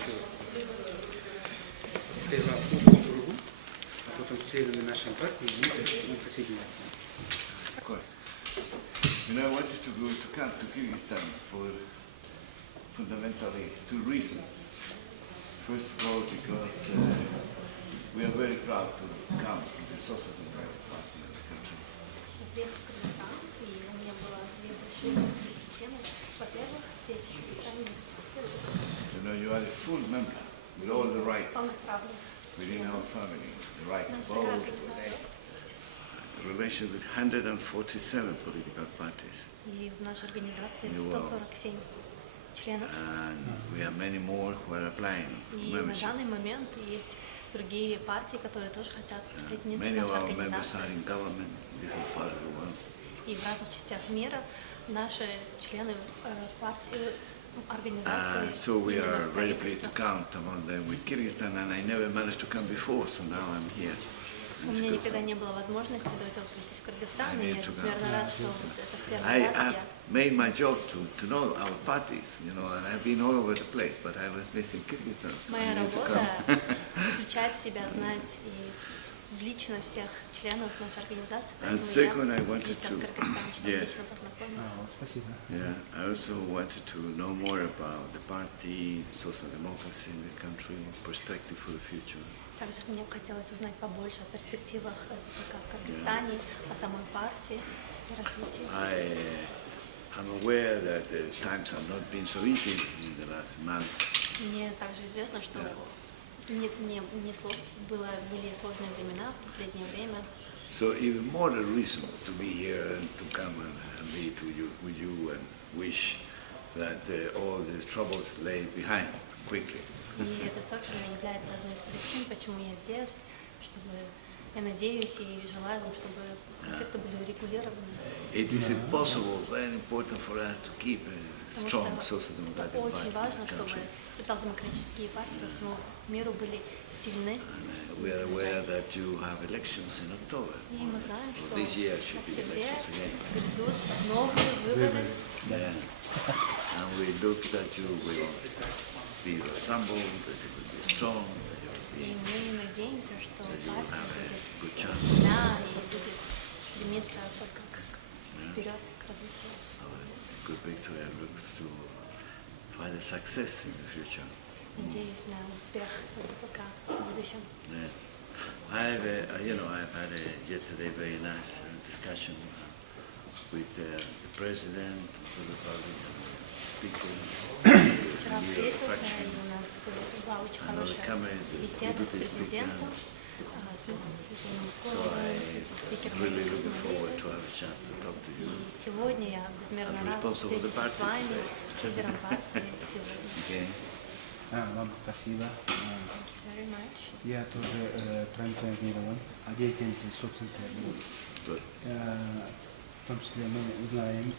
еще сперва по округу, а потом членами нашей партии не присоединяться. You know, I wanted to go to come to Kyrgyzstan for fundamentally two reasons. First of all, because we are very proud to come to the Social Democratic Party of the country. Приехал в Кыргызстан, и у меня было две большие причины. Во-первых, здесь в Кыргызстане есть You know, you are a full member with all the rights полноправных within our family, the right to наших vote, организаций. relation with 147 political parties. И в нашей организации You 147 членов. And we have many more who are applying for И на membership. данный момент есть другие партии, которые тоже хотят присоединиться Many к of нашей our members are организации. in government, different parts of the world. И в разных частях мира наши члены партии, организации So we именно are в very pleased to правительствах. count among them with Kyrgyzstan, and I never managed to come before, so now I'm here. У It's меня good. никогда не было возможности до этого прийти в Кыргызстан, I и need я to безмерно go. рад, что вот это в первый I раз have я. made my job to know our parties, you know, and I've been all over the place, but I was missing Kyrgyzstan. So Моя I need to работа come. включает в себя знать и лично всех членов нашей организации, And поэтому second, I я wanted летел в to, Кыргызстан, чтобы yes, лично познакомиться. Спасибо. yeah, I also wanted to know more about the party, social democracy in the country, perspective for the future. Также мне бы хотелось узнать побольше о перспективах СДПК в Кыргызстане, о самой партии и развитии. I'm aware that times have not been so easy in the last month. Мне также известно, что были сложные времена в последнее время. So even more a reason to be here and to come and meet with you and wish that all these troubles lay behind quickly. И это также является одной из причин, почему я здесь, чтобы я надеюсь и желаю вам, чтобы конфликты были урегулированы. It is impossible, very important for us to keep a strong social Это democratic очень party важно, in the чтобы country. социал-демократические партии по всему миру были сильны. We are aware that you have elections in October. И мы знаем, что This year в should be октябре elections again. грядут новые выборы. Yeah. And we look that you will be assembled, that you will be strong, that you will И be, мы надеемся, что that you will партия have a будет good chance. сильна и будет стремиться только вперед к развитию. Good victory and look to find a success in the future. Надеюсь на успех СДПК в будущем. Yes. I've had yesterday very nice discussion with the president of the republic, speaker, Вчера leader of the встретился, faction. и у нас была очень I know the хорошая camera, the беседа с deputy speaker. президентом, с Светланом So Миколовым, I с спикером really Марии looking forward Кузьминой. to have a chat to talk to you. И сегодня я безмерно I'm рад responsible for the встретиться с party вами, today. с лидером партии сегодня. Okay. Вам спасибо. Thank you very much. Я тоже проинформирован о деятельности соццентра. Good. В том числе мы знаем,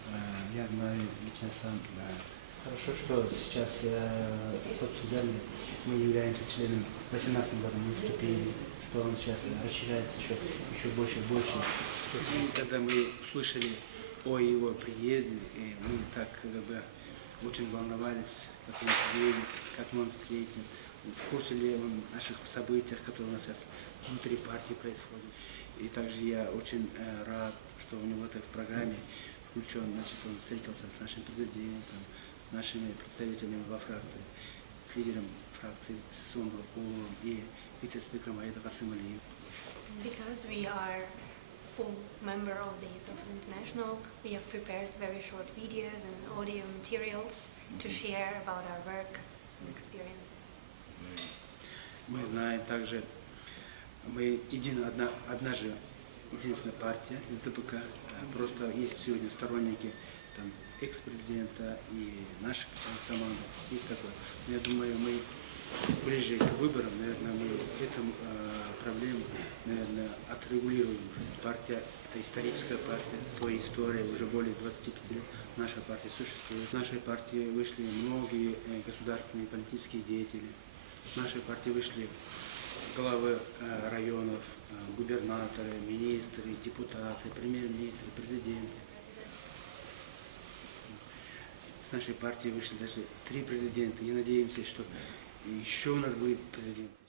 я знаю лично сам, хорошо, что сейчас соцсудами мы являемся членом, в 2018 году мы вступили, что он сейчас расширяется еще больше и больше. Когда мы услышали о его приезде, и мы так очень волновались, как он приедет, как мы его встретим, в курсе ли он наших событий, которые у нас сейчас внутри партии происходят. И также я очень рад, что у него это в программе включен, значит, он встретился с нашим президентом, с нашими представителями во фракции, с лидером фракции Сисом Галковым и вице-спикером Аида Касымалиев. Because we are full member of the Social International, we have prepared very short videos and audio materials to share about our work and experiences. Мы знаем также, мы одна же единственная партия из ДПК, просто есть сегодня сторонники там, экс-президента и наша команда, есть такое. Но я думаю, мы ближе к выборам, наверное, мы эту проблему, наверное, отрегулируем. Партия – это историческая партия, своей истории, уже более 25 лет наша партия существует. С нашей партии вышли многие государственные политические деятели. С нашей партии вышли главы районов, губернаторы, министры, депутаты, премьер-министры, президенты. С нашей партии вышли даже 3 президента. И надеемся, что И еще у нас будет президент.